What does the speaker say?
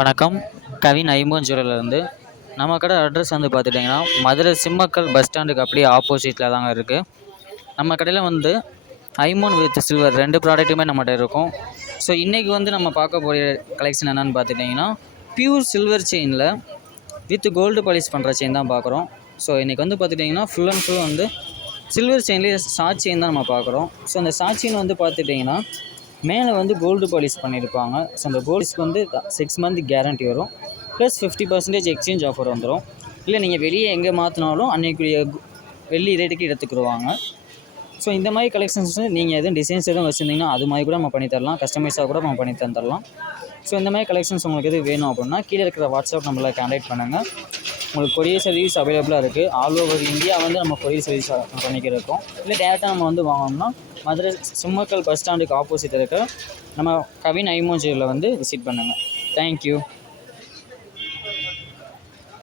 வணக்கம். கவின் ஐம்பொஞ்சூரிலேருந்து. நம்ம கடை அட்ரஸ் வந்து பார்த்துட்டிங்கன்னா, மதுரை சிம்மக்கல் பஸ் ஸ்டாண்டுக்கு அப்படியே ஆப்போசிட்டில் தாங்க இருக்குது. நம்ம கடையில் வந்து ஐம்பொன் வித் சில்வர் 2 ப்ராடக்ட்டுமே நம்மகிட்ட இருக்கும். ஸோ இன்றைக்கி வந்து நம்ம பார்க்க போகிற கலெக்ஷன் என்னென்னு பார்த்துட்டிங்கன்னா, பியூர் சில்வர் செயினில் வித் கோல்டு பாலிஷ் பண்ணுற செயின் தான் பார்க்குறோம். ஸோ இன்றைக்கி வந்து பார்த்துட்டிங்கன்னா ஃபுல் அண்ட் ஃபுல் வந்து சில்வர் செயின்லேயே ஷார்ட் செயின் தான் நம்ம பார்க்குறோம். ஸோ அந்த ஷார்ட் செயின் வந்து பார்த்துட்டிங்கன்னா மேலே வந்து கோல்டு பாலிஷ் பண்ணியிருப்பாங்க. ஸோ அந்த கோல்டுஸ்க்கு வந்து 6 மந்த் கேரண்டி வரும். ப்ளஸ் 50% எக்ஸ்சேஞ்ச் ஆஃபர் வந்துடும். இல்லை நீங்கள் வெளியே எங்கே மாற்றினாலும் அன்றைக்குரிய வெள்ளி ரேட்டுக்கு எடுத்துக்கிடுவாங்க. ஸோ இந்த மாதிரி கலெக்ஷன்ஸ் நீங்கள் எதுவும் டிசைன்ஸ் எதுவும் வச்சுருந்தீங்கன்னா அது மாதிரி கூட நம்ம பண்ணித்தரலாம். கஸ்டமைஸாக கூட நம்ம பண்ணி தந்துடலாம். ஸோ இந்த மாதிரி கலெக்ஷன்ஸ் உங்களுக்கு எது வேணும் அப்படின்னா கீழே இருக்கிற வாட்ஸ்அப் நம்பரில் கான்டாக்ட் பண்ணுங்கள். உங்களுக்கு கொரியர் சர்வீஸ் அவைலபிளாக இருக்குது. ஆல் ஓவர் இந்தியா வந்து நம்ம கொரியர் சர்வீஸ் பண்ணிக்கிறோம். இல்லை டேரெக்டாக நம்ம வந்து வாங்கணும்னா மதுரை சிம்மக்கல் பஸ் ஸ்டாண்டுக்கு ஆப்போசிட் இருக்க நம்ம கவின் ஐம்பொஞ்சூரில் வந்து விசிட் பண்ணுங்கள். தேங்க்யூ.